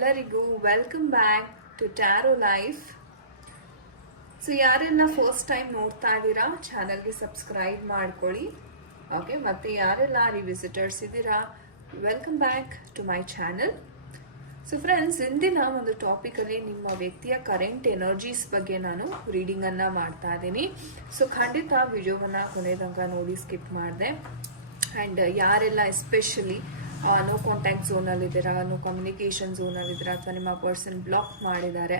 ಎಲ್ಲರಿಗೂ welcome back to tarot life. So ಯಾರೆಲ್ಲ first time ನೋಡ್ತಾ ಇದ್ದೀರಾ ಚಾನಲ್ಗೆ ಸಬ್ಸ್ಕ್ರೈಬ್ ಮಾಡ್ಕೊಳ್ಳಿ. ಓಕೆ, ಮತ್ತು ಯಾರೆಲ್ಲ ರಿವಿಸಿಟರ್ಸ್ ಇದ್ದೀರಾ welcome back to my channel. So friends, ಇಂದಿನ ಒಂದು ಟಾಪಿಕಲ್ಲಿ ನಿಮ್ಮ ವ್ಯಕ್ತಿಯ ಕರೆಂಟ್ ಎನರ್ಜೀಸ್ ಬಗ್ಗೆ ನಾನು ರೀಡಿಂಗನ್ನು ಮಾಡ್ತಾ ಇದ್ದೀನಿ. ಸೊ ಖಂಡಿತ ವಿಡಿಯೋವನ್ನು ಕೊನೆ ತನಕ ನೋಡಿ ಸ್ಕಿಪ್ ಮಾಡಿದೆ. ಆ್ಯಂಡ್ ಯಾರೆಲ್ಲ ಎಸ್ಪೆಷಲಿ ನೋ ಕಾಂಟ್ಯಾಕ್ಟ್ ಝೋನಲ್ಲಿದ್ದೀರಾ, ನೋ ಕಮ್ಯುನಿಕೇಷನ್ ಝೋನಲ್ಲಿದ್ದೀರಾ, ಅಥವಾ ನಿಮ್ಮ ಪರ್ಸನ್ ಬ್ಲಾಕ್ ಮಾಡಿದ್ದಾರೆ,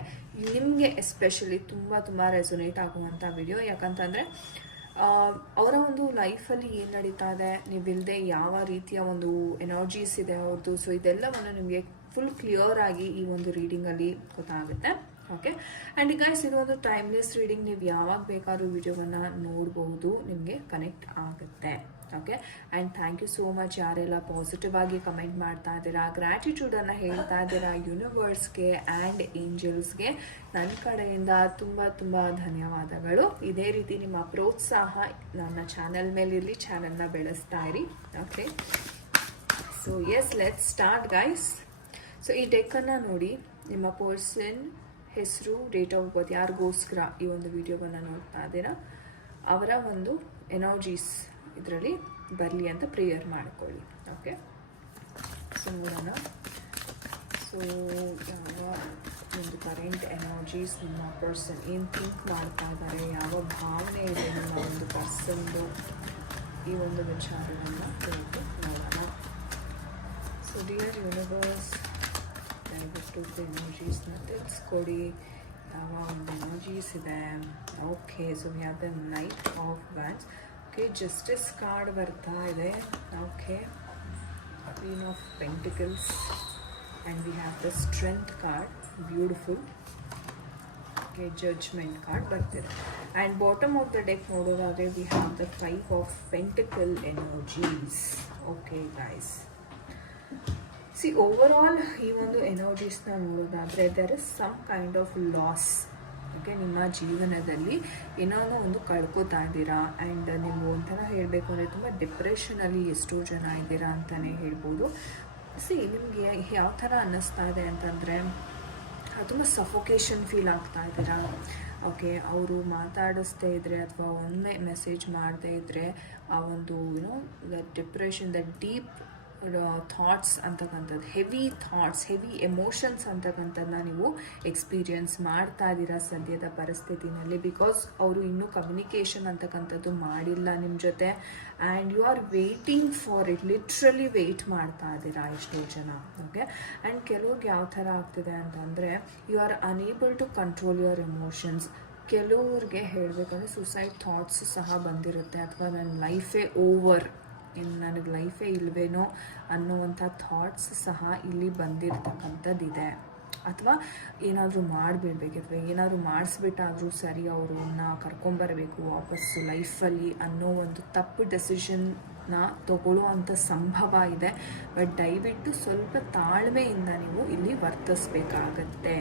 ನಿಮಗೆ ಎಸ್ಪೆಷಲಿ ತುಂಬ ರೆಸೊನೇಟ್ ಆಗುವಂಥ ವಿಡಿಯೋ. ಯಾಕಂತಂದರೆ ಅವರ ಒಂದು ಲೈಫಲ್ಲಿ ಏನು ನಡೀತಾ ಇದೆ, ನೀವಿಲ್ಲದೆ ಯಾವ ರೀತಿಯ ಒಂದು ಎನರ್ಜೀಸ್ ಇದೆ ಅವ್ರದ್ದು. ಸೊ ಇದೆಲ್ಲವನ್ನು ನಿಮಗೆ ಫುಲ್ ಕ್ಲಿಯರ್ ಆಗಿ ಈ ಒಂದು ರೀಡಿಂಗಲ್ಲಿ ಗೊತ್ತಾಗುತ್ತೆ. ಓಕೆ, ಆ್ಯಂಡ್ ಗೈಸ್, ಇದು ಒಂದು ಟೈಮ್ಲೆಸ್ ರೀಡಿಂಗ್. ನೀವು ಯಾವಾಗ ಬೇಕಾದ್ರೂ ವಿಡಿಯೋವನ್ನು ನೋಡ್ಬೋದು, ನಿಮಗೆ ಕನೆಕ್ಟ್ ಆಗುತ್ತೆ. Okay, and thank you so much ಯಾರೆಲ್ಲ ಪಾಸಿಟಿವ್ ಆಗಿ ಕಮೆಂಟ್ ಮಾಡ್ತಾ ಇದ್ದೀರಾ, ಗ್ರ್ಯಾಟಿಟ್ಯೂಡನ್ನು ಹೇಳ್ತಾ ಇದ್ದೀರಾ ಯೂನಿವರ್ಸ್ಗೆ ಆ್ಯಂಡ್ ಏಂಜಲ್ಸ್ಗೆ. ನನ್ನ ಕಡೆಯಿಂದ ತುಂಬ ಧನ್ಯವಾದಗಳು. ಇದೇ ರೀತಿ ನಿಮ್ಮ ಪ್ರೋತ್ಸಾಹ ನನ್ನ ಚಾನಲ್ ಮೇಲಿರಲಿ, ಚಾನಲ್ನ ಬೆಳೆಸ್ತಾ ಇರಿ. Okay, so yes, let's start guys. So ಈ ಡೆಕ್ಕನ್ನು ನೋಡಿ, ನಿಮ್ಮ ಪರ್ಸನ್ ಹೆಸರು, ಡೇಟ್ ಆಫ್ ಬರ್ತ್, ಯಾರಿಗೋಸ್ಕರ ಈ ಒಂದು ವಿಡಿಯೋವನ್ನು ನೋಡ್ತಾ ಇದ್ದೀರಾ ಅವರ ಒಂದು ಎನರ್ಜೀಸ್ ಇದರಲ್ಲಿ ಬರಲಿ ಅಂತ ಪ್ರೇಯರ್ ಮಾಡ್ಕೊಳ್ಳಿ. ಓಕೆ, ಸೊ ನೋಡೋಣ. ಸೊ ಯಾವ ಒಂದು ಕರೆಂಟ್ ಎನರ್ಜೀಸ್ ನಿಮ್ಮ ಪರ್ಸನ್ ಏನು ಥಿಂಕ್ ಮಾಡ್ತಾ ಇದ್ದಾರೆ, ಯಾವ ಭಾವನೆ ಇದೆ ನಿಮ್ಮ ಒಂದು ಪರ್ಸನ್ದು, ಈ ಒಂದು ವಿಚಾರವನ್ನು ನೋಡೋಣ. ಸೊ ಡಿಯರ್ ಯೂನಿವರ್ಸ್, ದಯವಿಟ್ಟು ಎನರ್ಜೀಸ್ನ ತಿಳಿಸ್ಕೊಡಿ, ಯಾವ ಒಂದು ಎನರ್ಜೀಸ್ ಇದೆ. Okay, so we have the knight of wands. Okay, justice card ಬರ್ತಾ ಇದೆ. Okay, queen of pentacles, and we have the strength card, beautiful. Okay, judgement card ಬರ್ತಿದೆ. And bottom of the deck ನೋಡೋದಾದರೆ we have the 5 of pentacle energies. Okay guys, see overall ಈ ಒಂದು ಎನರ್ಜೀಸ್ನ ನೋಡೋದಾದರೆ there is some kind of loss. Okay, ನಿಮ್ಮ ಜೀವನದಲ್ಲಿ ಏನೋ ಒಂದು ಕಳ್ಕೊತಾ ಇದ್ದೀರಾ. ಆ್ಯಂಡ್ ನೀವು ಒಂಥರ ಹೇಳಬೇಕು ಅಂದರೆ ತುಂಬ ಡಿಪ್ರೆಷನಲ್ಲಿ ಎಷ್ಟೋ ಜನ ಇದ್ದೀರಾ ಅಂತಲೇ ಹೇಳ್ಬೋದು. ಸಿ ನಿಮಗೆ ಯಾವ ಥರ ಅನ್ನಿಸ್ತಾ ಇದೆ ಅಂತಂದರೆ ತುಂಬ ಸಫೋಕೇಶನ್ ಫೀಲ್ ಆಗ್ತಾ ಇದ್ದೀರಾ. ಓಕೆ, ಅವರು ಮಾತಾಡಿಸ್ದೇ ಇದ್ದರೆ ಅಥವಾ ಒಮ್ಮೆ ಮೆಸೇಜ್ ಮಾಡದೇ ಇದ್ದರೆ ಆ ಒಂದು you know the depression, the deep thoughts ಅಂತಕ್ಕಂಥದ್ದು, ಹೆವಿ ಥಾಟ್ಸ್, ಹೆವಿ ಎಮೋಷನ್ಸ್ ಅಂತಕ್ಕಂಥದ್ದನ್ನ ನೀವು ಎಕ್ಸ್ಪೀರಿಯನ್ಸ್ ಮಾಡ್ತಾ ಇದ್ದೀರಾ ಸದ್ಯದ ಪರಿಸ್ಥಿತಿನಲ್ಲಿ. ಬಿಕಾಸ್ ಅವರು ಇನ್ನೂ ಕಮ್ಯುನಿಕೇಷನ್ ಅಂತಕ್ಕಂಥದ್ದು ಮಾಡಿಲ್ಲ ನಿಮ್ಮ ಜೊತೆ. And you are waiting for it, literally wait ಮಾಡ್ತಾ ಇದ್ದೀರಾ ಎಷ್ಟೋ ಜನ. ಓಕೆ, ಆ್ಯಂಡ್ ಕೆಲವ್ರಿಗೆ ಯಾವ ಥರ ಆಗ್ತಿದೆ ಅಂತಂದರೆ you are unable to control your emotions. ಕೆಲವ್ರಿಗೆ ಹೇಳಬೇಕಂದ್ರೆ ಸುಸೈಡ್ ಥಾಟ್ಸ್ ಸಹ ಬಂದಿರುತ್ತೆ, ಅಥವಾ ನನ್ನ ಲೈಫೇ ಓವರ್, ಇನ್ನು ನನಗೆ ಲೈಫೇ ಇಲ್ವೇನೋ ಅನ್ನುವಂಥ ಥಾಟ್ಸ್ ಸಹ ಇಲ್ಲಿ ಬಂದಿರತಕ್ಕಂಥದ್ದಿದೆ. ಅಥವಾ ಏನಾದರೂ ಮಾಡಿಬಿಡ್ಬೇಕು, ಅಥವಾ ಏನಾದರೂ ಮಾಡಿಸ್ಬಿಟ್ಟಾದರೂ ಸರಿ ಅವ್ರನ್ನ ಕರ್ಕೊಂಬರಬೇಕು ವಾಪಸ್ಸು ಲೈಫಲ್ಲಿ ಅನ್ನೋ ಒಂದು ತಪ್ಪು ಡೆಸಿಷನ್ನ ತಗೊಳ್ಳೋ ಸಂಭವ ಇದೆ. ಬಟ್ ದಯವಿಟ್ಟು ಸ್ವಲ್ಪ ತಾಳ್ಮೆಯಿಂದ ನೀವು ಇಲ್ಲಿ ವರ್ತಿಸ್ಬೇಕಾಗತ್ತೆ.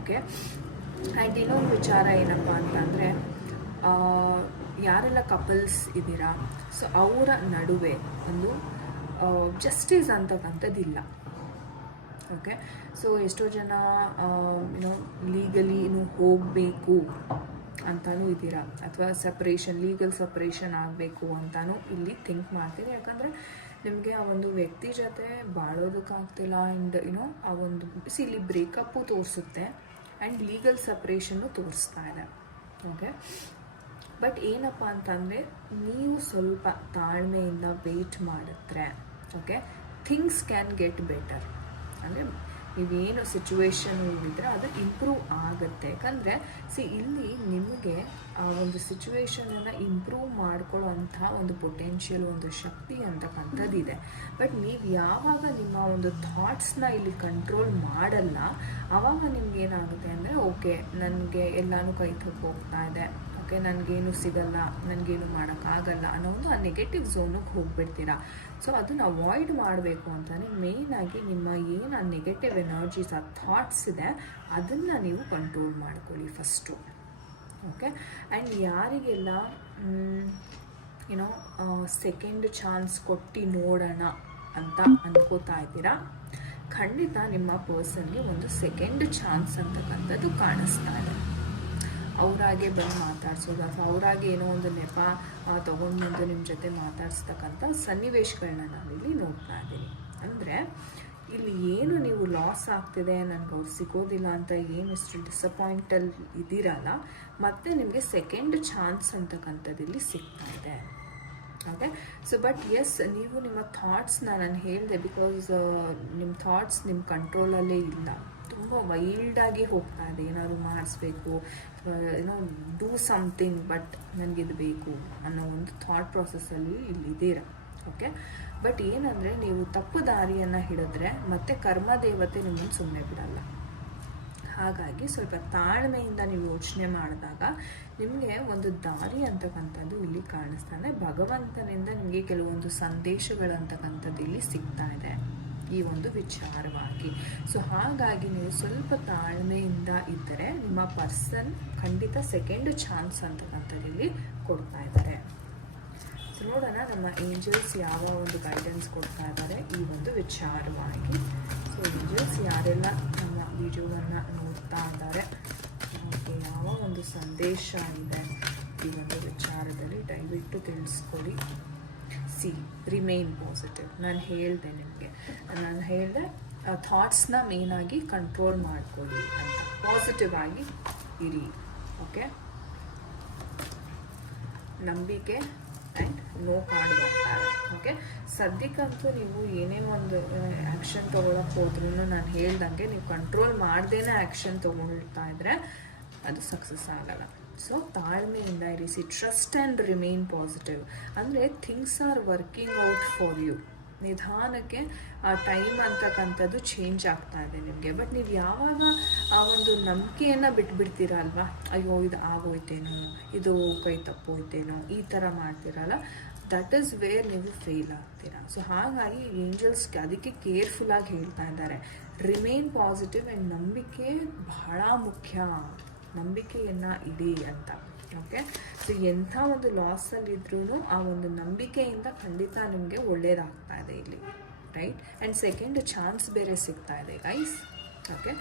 ಓಕೆ, ಆ್ಯಂಡ್ ಇನ್ನೊಂದು ವಿಚಾರ ಏನಪ್ಪ ಅಂತಂದರೆ, ಯಾರೆಲ್ಲ ಕಪಲ್ಸ್ ಇದ್ದೀರಾ, ಸೊ ಅವರ ನಡುವೆ ಒಂದು ಜಸ್ಟಿಸ್ ಅಂತಕ್ಕಂಥದ್ದಿಲ್ಲ. ಓಕೆ, ಸೊ ಎಷ್ಟೋ ಜನ ಲೀಗಲಿ ಹೋಗಬೇಕು ಅಂತಲೂ ಇದ್ದೀರಾ, ಅಥವಾ ಸಪ್ರೇಷನ್, ಲೀಗಲ್ ಸಪ್ರೇಷನ್ ಆಗಬೇಕು ಅಂತಲೂ ಇಲ್ಲಿ ಥಿಂಕ್ ಮಾಡ್ತೀರಿ. ಯಾಕಂದರೆ ನಿಮಗೆ ಆ ಒಂದು ವ್ಯಕ್ತಿ ಜೊತೆ ಬಾಳೋದಕ್ಕಾಗ್ತಿಲ್ಲ. ಆ್ಯಂಡ್ ಆ ಒಂದು ಇಲ್ಲಿ ಬ್ರೇಕಪ್ಪು ತೋರಿಸುತ್ತೆ ಆ್ಯಂಡ್ ಲೀಗಲ್ ಸಪ್ರೇಷನ್ನು ತೋರಿಸ್ತಾ ಇದೆ. ಓಕೆ, ಬಟ್ ಏನಪ್ಪ ಅಂತಂದರೆ ನೀವು ಸ್ವಲ್ಪ ತಾಳ್ಮೆಯಿಂದ ವೆಯ್ಟ್ ಮಾಡಿದ್ರೆ okay, things can get better. ಅಂದರೆ ನೀವೇನು ಸಿಚುವೇಶನ್ ಇದ್ದರೆ ಅದು ಇಂಪ್ರೂವ್ ಆಗುತ್ತೆ. ಯಾಕಂದರೆ ಇಲ್ಲಿ ನಿಮಗೆ ಆ ಒಂದು ಸಿಚುವೇಶನನ್ನು ಇಂಪ್ರೂವ್ ಮಾಡ್ಕೊಳ್ಳೋ ಅಂಥ ಒಂದು ಪೊಟೆನ್ಷಿಯಲ್, ಒಂದು ಶಕ್ತಿ ಅಂತಕ್ಕಂಥದ್ದಿದೆ. ಬಟ್ ನೀವು ಯಾವಾಗ ನಿಮ್ಮ ಒಂದು ಥಾಟ್ಸ್ನ ಇಲ್ಲಿ ಕಂಟ್ರೋಲ್ ಮಾಡಲ್ಲ, ಆವಾಗ ನಿಮ್ಗೇನಾಗುತ್ತೆ ಅಂದರೆ ಓಕೆ, ನನಗೆ ಎಲ್ಲನೂ ಕೈ ತಪ್ಪು ಹೋಗ್ತಾ ಇದೆ, ಓಕೆ, ನನಗೇನು ಸಿಗಲ್ಲ, ನನಗೇನು ಮಾಡೋಕ್ಕಾಗಲ್ಲ ಅನ್ನೋ ಒಂದು ಆ ನೆಗೆಟಿವ್ ಝೋನಿಗೆ ಹೋಗ್ಬಿಡ್ತೀರಾ. ಸೊ ಅದನ್ನು ಅವಾಯ್ಡ್ ಮಾಡಬೇಕು ಅಂತಲೇ ಮೇಯ್ನಾಗಿ ನಿಮ್ಮ ಏನು ಆ ನೆಗೆಟಿವ್ ಎನರ್ಜೀಸ್, ಆ ಥಾಟ್ಸ್ ಇದೆ, ಅದನ್ನು ನೀವು ಕಂಟ್ರೋಲ್ ಮಾಡ್ಕೊಳ್ಳಿ ಫಸ್ಟು. ಓಕೆ, ಆ್ಯಂಡ್ ಯಾರಿಗೆಲ್ಲ ಸೆಕೆಂಡ್ ಚಾನ್ಸ್ ಕೊಟ್ಟು ನೋಡೋಣ ಅಂತ ಅಂದ್ಕೋತಾ ಇದ್ದೀರಾ, ಖಂಡಿತ ನಿಮ್ಮ ಪರ್ಸನ್ಗೆ ಒಂದು ಸೆಕೆಂಡ್ ಚಾನ್ಸ್ ಅಂತಕ್ಕಂಥದ್ದು ಕಾಣಿಸ್ತಾ ಇದೆ. ಅವರಾಗೆ ಬಂದು ಮಾತಾಡ್ಸೋದು ಅಥವಾ ಅವರಾಗೆ ಏನೋ ಒಂದು ನೆಪ ತೊಗೊಂಡು ಬಂದು ನಿಮ್ಮ ಜೊತೆ ಮಾತಾಡ್ಸ್ತಕ್ಕಂಥ ಸನ್ನಿವೇಶಗಳನ್ನ ನಾವಿಲ್ಲಿ ನೋಡ್ತಾ ಇದ್ದೀವಿ. ಅಂದರೆ ಇಲ್ಲಿ ಏನು ನೀವು ಲಾಸ್ ಆಗ್ತಿದೆ, ನನಗೆ ಅವ್ರು ಸಿಗೋದಿಲ್ಲ ಅಂತ ಏನು ಇಷ್ಟು ಡಿಸಪಾಯಿಂಟಲ್ಲಿ ಇದ್ದೀರಲ್ಲ, ಮತ್ತೆ ನಿಮಗೆ ಸೆಕೆಂಡ್ ಚಾನ್ಸ್ ಅಂತಕ್ಕಂಥದ್ದು ಇಲ್ಲಿ ಸಿಗ್ತಾ ಇದೆ. ಓಕೆ, ಸೊ ಬಟ್ ಎಸ್, ನೀವು ನಿಮ್ಮ ಥಾಟ್ಸ್ನ ನಾನು ಹೇಳಿದೆ, ಬಿಕಾಸ್ ನಿಮ್ಮ ಥಾಟ್ಸ್ ನಿಮ್ಮ ಕಂಟ್ರೋಲಲ್ಲೇ ಇಲ್ಲ. ತುಂಬ ವೈಲ್ಡಾಗಿ ಹೋಗ್ತಾ ಇದೆ. ಏನಾದರೂ ಮಾಡಿಸ್ಬೇಕು, ಏನೋ ಡೂ ಸಮಥಿಂಗ್, ಬಟ್ ನನಗಿದು ಬೇಕು ಅನ್ನೋ ಒಂದು ಥಾಟ್ ಪ್ರಾಸೆಸ್ಸಲ್ಲಿ ಇಲ್ಲಿದ್ದೀರ. ಓಕೆ, ಬಟ್ ಏನಂದರೆ ನೀವು ತಪ್ಪು ದಾರಿಯನ್ನು ಹಿಡಿದ್ರೆ ಮತ್ತೆ ಕರ್ಮದೇವತೆ ನಿಮ್ಮನ್ನು ಸುಮ್ಮನೆ ಬಿಡಲ್ಲ. ಹಾಗಾಗಿ ಸ್ವಲ್ಪ ತಾಳ್ಮೆಯಿಂದ ನೀವು ಯೋಚನೆ ಮಾಡಿದಾಗ ನಿಮಗೆ ಒಂದು ದಾರಿ ಅಂತಕ್ಕಂಥದ್ದು ಇಲ್ಲಿ ಕಾಣಿಸ್ತಾನೆ. ಭಗವಂತನಿಂದ ನಿಮಗೆ ಕೆಲವೊಂದು ಸಂದೇಶಗಳಂತಕ್ಕಂಥದ್ದು ಇಲ್ಲಿ ಸಿಗ್ತಾ ಇದೆ ಈ ಒಂದು ವಿಚಾರವಾಗಿ. ಸೊ ಹಾಗಾಗಿ ನೀವು ಸ್ವಲ್ಪ ತಾಳ್ಮೆಯಿಂದ ಇದ್ದರೆ ನಿಮ್ಮ ಪರ್ಸನ್ ಖಂಡಿತ ಸೆಕೆಂಡ್ ಚಾನ್ಸ್ ಅಂತಕ್ಕಂಥದ್ದು ಇಲ್ಲಿ ಕೊಡ್ತಾ ಇದ್ದಾರೆ. ಸೊ ನೋಡೋಣ ನಮ್ಮ ಏಂಜಲ್ಸ್ ಯಾವ ಒಂದು ಗೈಡೆನ್ಸ್ ಕೊಡ್ತಾ ಇದ್ದಾರೆ ಈ ಒಂದು ವಿಚಾರವಾಗಿ. ಸೊ ಏಂಜಲ್ಸ್ ಯಾರೆಲ್ಲ ನಮ್ಮ ವಿಡಿಯೋವನ್ನು ನೋಡ್ತಾ ಇದ್ದಾರೆ, ಅವ್ರಿಗೆ ಯಾವ ಒಂದು ಸಂದೇಶ ಇದೆ ಈ ಒಂದು ವಿಚಾರದಲ್ಲಿ ದಯವಿಟ್ಟು ತಿಳಿಸ್ಕೊಡಿ. See, remain positive. ನಾನು ಹೇಳಿದೆ ನಿಮಗೆ, ನಾನು ಹೇಳಿದೆ ಥಾಟ್ಸ್ನ ಮೇನಾಗಿ ಕಂಟ್ರೋಲ್ ಮಾಡ್ಕೊಳ್ಳಿ ಅಂತ, ಪಾಸಿಟಿವ್ ಆಗಿ ಇರಿ. ಓಕೆ, ನಂಬಿಕೆ ಆ್ಯಂಡ್ ನೋ ಕಾರ್ಡ್ ಬರ್ತಾರೆ. ಓಕೆ, ಸದ್ಯಕ್ಕಂತೂ ನೀವು ಏನೇ ಒಂದು ಆ್ಯಕ್ಷನ್ ತೊಗೊಳಕ್ಕೆ ಹೋದ್ರೂ ನಾನು ಹೇಳ್ದಂಗೆ ನೀವು ಕಂಟ್ರೋಲ್ ಮಾಡ್ದೇನೆ ಆ್ಯಕ್ಷನ್ ತೊಗೊಳ್ತಾ ಇದ್ರೆ ಅದು ಸಕ್ಸಸ್ ಆಗಲ್ಲ. ಸೊ ತಾಳ್ಮೆಯಿಂದ ಇರಿಸಿ. Trust and remain positive. ಅಂದರೆ things are working out for you. ನಿಧಾನಕ್ಕೆ ಆ ಟೈಮ್ ಅಂತಕ್ಕಂಥದ್ದು ಚೇಂಜ್ ಆಗ್ತಾ ಇದೆ ನಿಮಗೆ. ಬಟ್ ನೀವು ಯಾವಾಗ ಆ ಒಂದು ನಂಬಿಕೆಯನ್ನು ಬಿಟ್ಬಿಡ್ತೀರ ಅಲ್ವಾ, ಅಯ್ಯೋ ಇದು ಆಗೋಯ್ತೇನೋ, ಇದು ಕೈ ತಪ್ಪೋಯ್ತೇನೋ, ಈ ಥರ ಮಾಡ್ತೀರಲ್ಲ, ದಟ್ ಈಸ್ ವೇರ್ ನೀವು ಫೇಲ್ ಆಗ್ತೀರಾ. ಸೊ ಹಾಗಾಗಿ ಏಂಜಲ್ಸ್ ಅದಕ್ಕೆ ಕೇರ್ಫುಲ್ಲಾಗಿ ಹೇಳ್ತಾ ಇದ್ದಾರೆ, ರಿಮೈನ್ ಪಾಸಿಟಿವ್ ಆ್ಯಂಡ್ ನಂಬಿಕೆ ಬಹಳ ಮುಖ್ಯ, ನಂಬಿಕೆಯನ್ನು ಇಡಿ ಅಂತ. ಓಕೆ, ಸೊ ಎಂಥ ಒಂದು ಲಾಸಲ್ಲಿದ್ರೂ ಆ ಒಂದು ನಂಬಿಕೆಯಿಂದ ಖಂಡಿತ ನಿಮಗೆ ಒಳ್ಳೇದಾಗ್ತಾ ಇದೆ ಇಲ್ಲಿ, ರೈಟ್. ಆ್ಯಂಡ್ ಸೆಕೆಂಡ್ ಚಾನ್ಸ್ ಬೇರೆ ಸಿಗ್ತಾ ಇದೆ ಗೈಸ್. ಓಕೆ,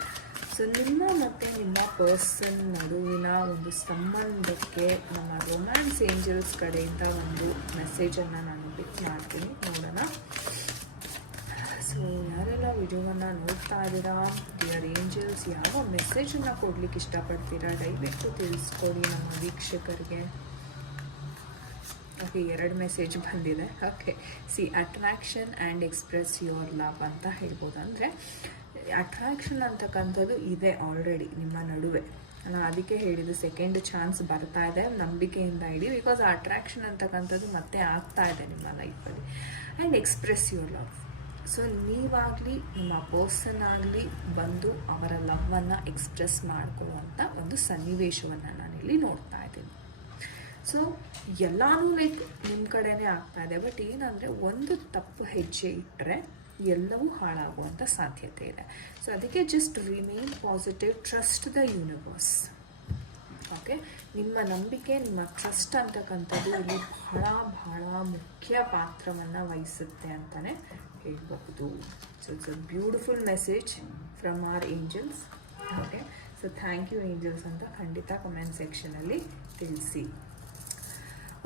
ಸೊ ನಿಮ್ಮ ಮತ್ತು ನಿಮ್ಮ ಪರ್ಸನ್ ನಡುವಿನ ಒಂದು ಸಂಬಂಧಕ್ಕೆ ನಮ್ಮ ರೊಮ್ಯಾನ್ಸ್ ಏಂಜಲ್ಸ್ ಕಡೆಯಿಂದ ಒಂದು ಮೆಸೇಜನ್ನು ನಾನು ಪಿಕ್ ಮಾಡ್ತೀನಿ, ನೋಡೋಣ. ಸೊ ಯಾರೆಲ್ಲ ವಿಡಿಯೋವನ್ನು ನೋಡ್ತಾ ಇದ್ದೀರಾ, ಡಿಯರ್ ಏಂಜಲ್ಸ್ ಯಾವ ಮೆಸೇಜನ್ನು ಕೊಡ್ಲಿಕ್ಕೆ ಇಷ್ಟಪಡ್ತೀರಾ ದಯವಿಟ್ಟು ತಿಳಿಸ್ಕೊಡಿ ನಮ್ಮ ವೀಕ್ಷಕರಿಗೆ. ಓಕೆ, 2 ಮೆಸೇಜ್ ಬಂದಿದೆ. Okay, C, attraction and express your love ಅಂತ ಹೇಳ್ಬೋದು. ಅಂದರೆ ಅಟ್ರಾಕ್ಷನ್ ಅಂತಕ್ಕಂಥದ್ದು ಇದೆ ಆಲ್ರೆಡಿ ನಿಮ್ಮ ನಡುವೆ. ನಾನು ಅದಕ್ಕೆ ಹೇಳಿದ್ದು ಸೆಕೆಂಡ್ ಚಾನ್ಸ್ ಬರ್ತಾ ಇದೆ, ನಂಬಿಕೆಯಿಂದ ಇಡಿ. ಬಿಕಾಸ್ ಆ ಅಟ್ರಾಕ್ಷನ್ ಅಂತಕ್ಕಂಥದ್ದು ಮತ್ತೆ ಆಗ್ತಾ ಇದೆ ನಿಮ್ಮ ಲೈಫಲ್ಲಿ. And express your love. So ನೀವಾಗಲಿ ನಿಮ್ಮ ಪರ್ಸನ್ ಆಗಲಿ ಬಂದು ಅವರ ಲವ್ವನ್ನು ಎಕ್ಸ್ಪ್ರೆಸ್ ಮಾಡ್ಕೊಳ್ಳುವಂಥ ಒಂದು ಸನ್ನಿವೇಶವನ್ನು ನಾನಿಲ್ಲಿ ನೋಡ್ತಾ ಇದ್ದೀನಿ. ಸೊ ಎಲ್ಲನೂ ಲೈಕ್ ನಿಮ್ಮ ಕಡೆನೇ ಆಗ್ತಾ ಇದೆ. ಬಟ್ ಏನಂದರೆ ಒಂದು ತಪ್ಪು ಹೆಜ್ಜೆ ಇಟ್ಟರೆ ಎಲ್ಲವೂ ಹಾಳಾಗುವಂಥ ಸಾಧ್ಯತೆ ಇದೆ. ಸೊ ಅದಕ್ಕೆ just remain positive, trust the universe. Okay, ನಿಮ್ಮ ನಂಬಿಕೆ, ನಿಮ್ಮ ಟ್ರಸ್ಟ್ ಅಂತಕ್ಕಂಥದ್ದು ಇಲ್ಲಿ ಬಹಳ ಬಹಳ ಮುಖ್ಯ ಪಾತ್ರವನ್ನು ವಹಿಸುತ್ತೆ ಅಂತಲೇ ಹೇಳ್ಬಹುದು. So it's a beautiful message from our angels. Okay, so thank you angels ಅಂತ ಖಂಡಿತ ಕಮೆಂಟ್ ಸೆಕ್ಷನಲ್ಲಿ ತಿಳಿಸಿ.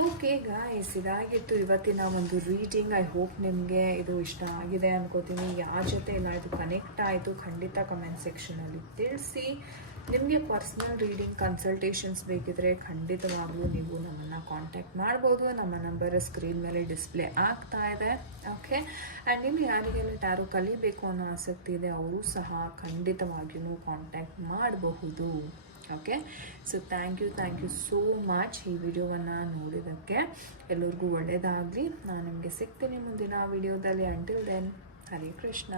ಓಕೆ ಗಾಯ್ಸ್, ಇದಾಗಿತ್ತು ಇವತ್ತಿನ ಒಂದು ರೀಡಿಂಗ್. ಐ ಹೋಪ್ ನಿಮಗೆ ಇದು ಇಷ್ಟ ಆಗಿದೆ ಅನ್ಕೋತೀನಿ. ಯಾರ ಜೊತೆ ಎಲ್ಲ ಇದು ಕನೆಕ್ಟ್ ಆಯಿತು ಖಂಡಿತ ಕಮೆಂಟ್ ಸೆಕ್ಷನಲ್ಲಿ ತಿಳಿಸಿ. ನಿಮಗೆ ಪರ್ಸ್ನಲ್ ರೀಡಿಂಗ್ ಕನ್ಸಲ್ಟೇಷನ್ಸ್ ಬೇಕಿದ್ರೆ ಖಂಡಿತವಾಗ್ಲೂ ನೀವು ನಮ್ಮನ್ನು ಕಾಂಟ್ಯಾಕ್ಟ್ ಮಾಡ್ಬೋದು. ನಮ್ಮ ನಂಬರ್ ಸ್ಕ್ರೀನ್ ಮೇಲೆ ಡಿಸ್ಪ್ಲೇ ಆಗ್ತಾ ಇದೆ. ಓಕೆ, ಆ್ಯಂಡ್ ನಿಮಗೆ ಯಾರಿಗೆಲ್ಲ ಟ್ಯಾರೋ ಕಲಿಬೇಕು ಅನ್ನೋ ಆಸಕ್ತಿ ಇದೆ ಅವರು ಸಹ ಖಂಡಿತವಾಗಿಯೂ ಕಾಂಟ್ಯಾಕ್ಟ್ ಮಾಡಬಹುದು. Okay, so thank you so much ಈ ವಿಡಿಯೋವನ್ನು ನೋಡಿದ್ದಕ್ಕೆ. ಎಲ್ಲರಿಗೂ ಒಳ್ಳೆಯದಾಗಲಿ. ನಾನು ನಿಮಗೆ ಸಿಗ್ತೀನಿ ಮುಂದಿನ ವಿಡಿಯೋದಲ್ಲಿ. Until then, Hare Krishna.